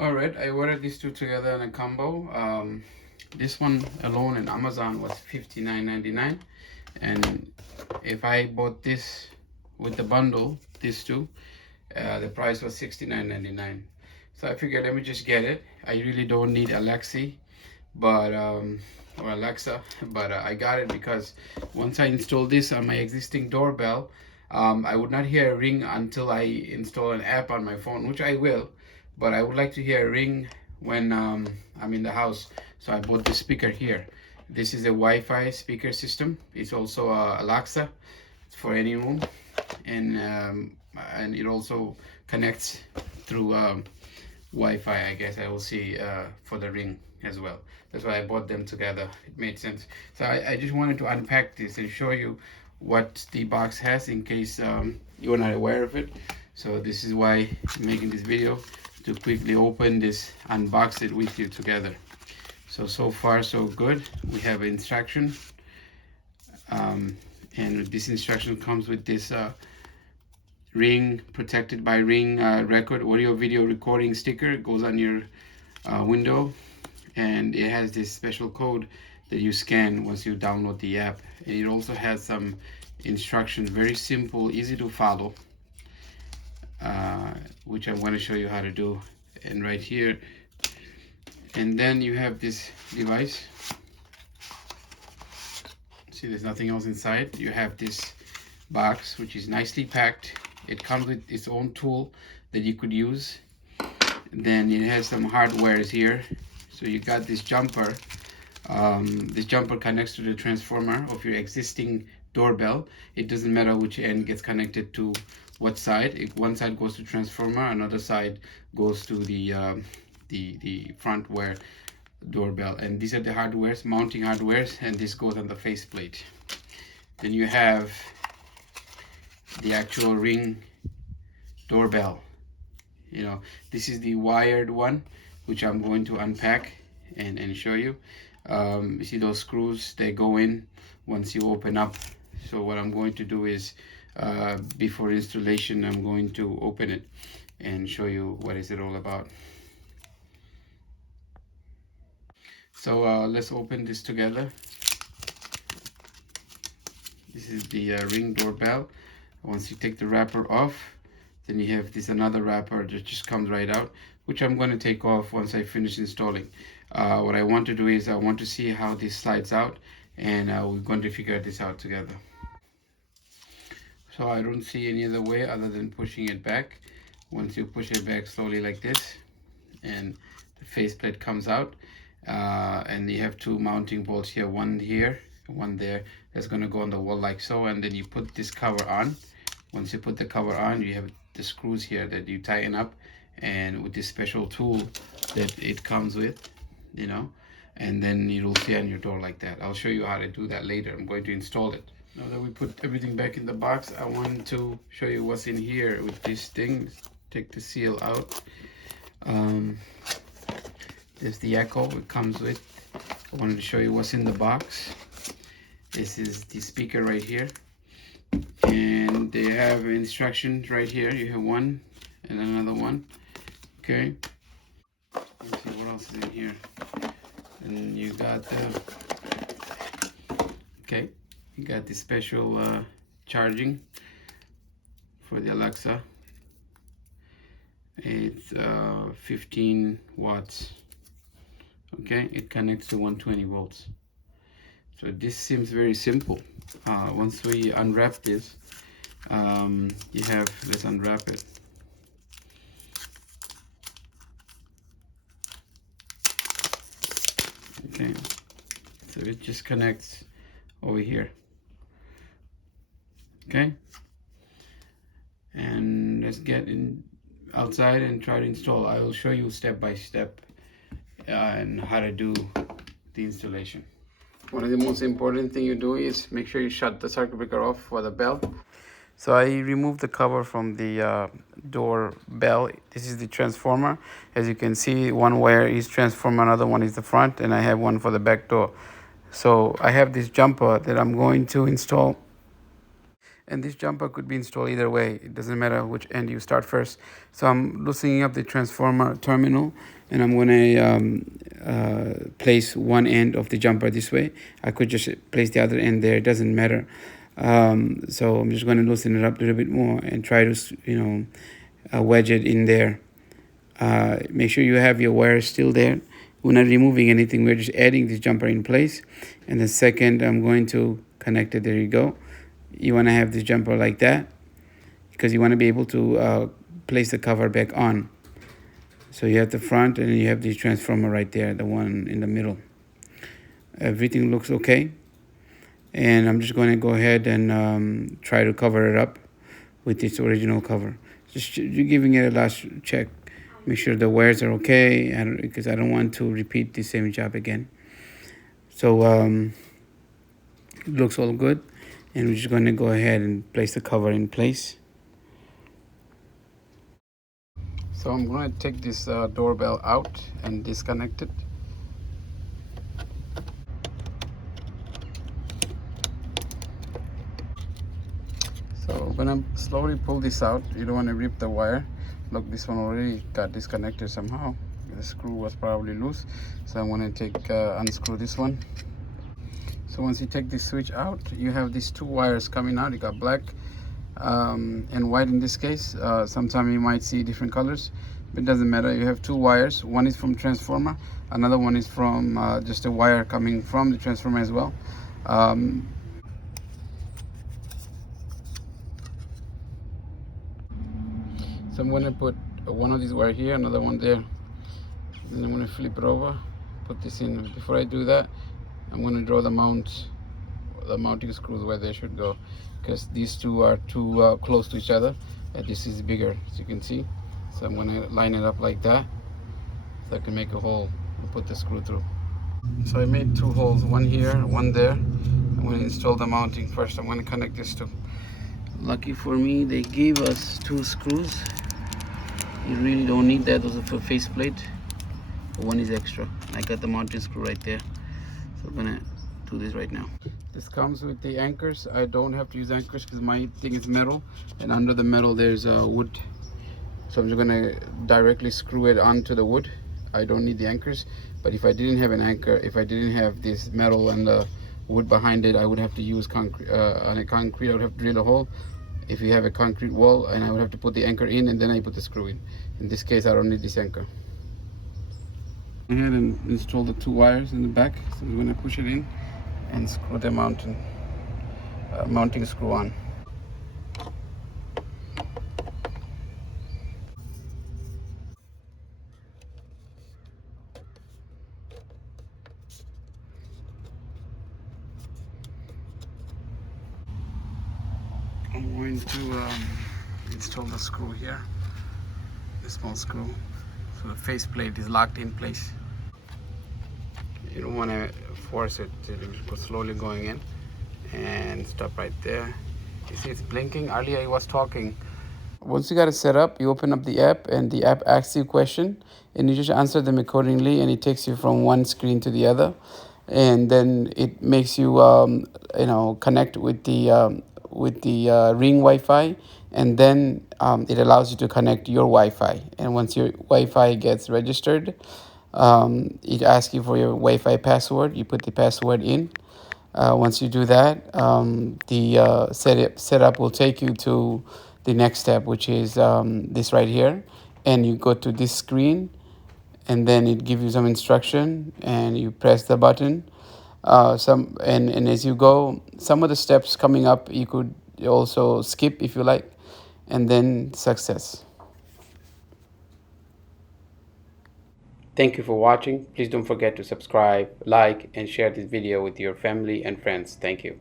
All right, I ordered these two together in a combo. This one alone in Amazon was $59.99, and if I bought this with the bundle, these two, the price was $69.99. So I figured let me just get it. I really don't need Alexa, but or Alexa, but I got it because once I install this on my existing doorbell, I would not hear a ring until I install an app on my phone, which I will, but I would like to hear a ring when I'm in the house. So I bought this speaker here. This is a Wi-Fi speaker system. It's also Alexa for any room, and it also connects through Wi-Fi. I guess I will see for the Ring as well. That's why I bought them together. It made sense. So I just wanted to unpack this and show you what the box has in case you're not aware of it. So this is why I'm making this video, to quickly open this, unbox it with you together. So far so good. We have instruction, and this instruction comes with this Ring protected by Ring record audio video recording sticker. It goes on your window, and it has this special code that you scan once you download the app. And it also has some instructions, very simple, easy to follow, which I'm going to show you how to do. And right here, and then you have this device. See, there's nothing else inside. You have this box, which is nicely packed. It comes with its own tool that you could use. Then it has some hardware here. So you got this jumper. This jumper connects to the transformer of your existing doorbell. It doesn't matter which end gets connected to what side. If one side goes to transformer, another side goes to the front where doorbell. And these are the hardwares, mounting hardwares, and this goes on the faceplate. Then you have the actual Ring doorbell. You know, this is the wired one, which I'm going to unpack and show you. You see those screws, they go in once you open up. So what I'm going to do is before installation, I'm going to open it and show you what is it all about. So let's open this together. This is the Ring doorbell. Once you take the wrapper off, then you have this another wrapper that just comes right out, which I'm going to take off once I finish installing. What I want to do is I want to see how this slides out, and we're going to figure this out together. So I don't see any other way other than pushing it back. Once you push it back slowly like this, and the faceplate comes out, and you have two mounting bolts here, one here, one there. That's going to go on the wall like so, and then you put this cover on. Once you put the cover on, you have the screws here that you tighten up, and with this special tool that it comes with, you know, and then it'll stay on your door like that. I'll show you how to do that later. I'm going to install it. Now that we put everything back in the box, I want to show you what's in here with these things. Take the seal out. There's the echo it comes with. I wanted to show you what's in the box. This is the speaker right here, and they have instructions right here. You have one and another one. Okay, let's see what else is in here. And you got the you got the special charging for the Alexa. It's 15 watts. Okay, it connects to 120 volts. So this seems very simple. Once we unwrap this, let's unwrap it. Okay, so it just connects over here. Okay, and let's get in outside and try to install. I will show you step by step and how to do the installation. One of the most important thing you do is make sure you shut the circuit breaker off for the bell. So I removed the cover from the doorbell. This is the transformer. As you can see, one wire is transformer, another one is the front, and I have one for the back door. So I have this jumper that I'm going to install. and this jumper could be installed either way. It doesn't matter which end you start first. So I'm loosening up the transformer terminal, and I'm going to place one end of the jumper this way. I could just place the other end there. It doesn't matter. So I'm just going to loosen it up a little bit more and try to, wedge it in there. Make sure you have your wires still there. We're not removing anything. We're just adding this jumper in place. And the second, I'm going to connect it. There you go. You want to have this jumper like that because you want to be able to place the cover back on. So you have the front and you have the transformer right there, the one in the middle. Everything looks okay. And I'm just going to go ahead and try to cover it up with its original cover. Just giving it a last check. Make sure the wires are okay, because I don't want to repeat the same job again. So it looks all good. And we're just going to go ahead and place the cover in place. So I'm going to take this doorbell out and disconnect it. So I'm going to slowly pull this out. You don't want to rip the wire. Look, this one already got disconnected somehow. The screw was probably loose. So I'm going to unscrew this one. So once you take this switch out, you have these two wires coming out. You got black and white in this case. Sometimes you might see different colors, but it doesn't matter. You have two wires. One is from transformer. Another one is from just a wire coming from the transformer as well. So I'm going to put one of these wires here, another one there. Then I'm going to flip it over, put this in. Before I do that, I'm going to draw the mounting screws where they should go, because these two are too close to each other, and this is bigger, as you can see. So I'm going to line it up like that, so I can make a hole and put the screw through. So I made two holes, one here, one there. I'm going to install the mounting first. I'm going to connect this to. Lucky for me, they gave us two screws. You really don't need that. Those are for faceplate. One is extra. I got the mounting screw right there. So I'm gonna do this right now. This comes with the anchors. I don't have to use anchors because my thing is metal, and under the metal there's wood. So I'm just gonna directly screw it onto the wood. I don't need the anchors. But if I didn't have an anchor, if I didn't have this metal and the wood behind it, I would have to use concrete. On a concrete, I would have to drill a hole. If you have a concrete wall, and I would have to put the anchor in, and then I put the screw in. In this case, I don't need this anchor. Go ahead and install the two wires in the back. So I'm going to push it in and screw the mounting screw on. I'm going to install the screw here, the small screw, so the faceplate is locked in place. You don't want to force it, to go slowly going in, and stop right there. You see it's blinking. Earlier it was talking. Once you got it set up, you open up the app, and the app asks you a question, and you just answer them accordingly, and it takes you from one screen to the other, and then it makes you connect with the Ring Wi-Fi, and then it allows you to connect your Wi-Fi. And once your Wi-Fi gets registered, it asks you for your Wi-Fi password. You put the password in. Once you do that, the setup will take you to the next step, which is this right here, and you go to this screen, and then it gives you some instruction, and you press the button. And as you go, some of the steps coming up you could also skip if you like, and then success. Thank you for watching. Please don't forget to subscribe, like, and share this video with your family and friends. Thank you.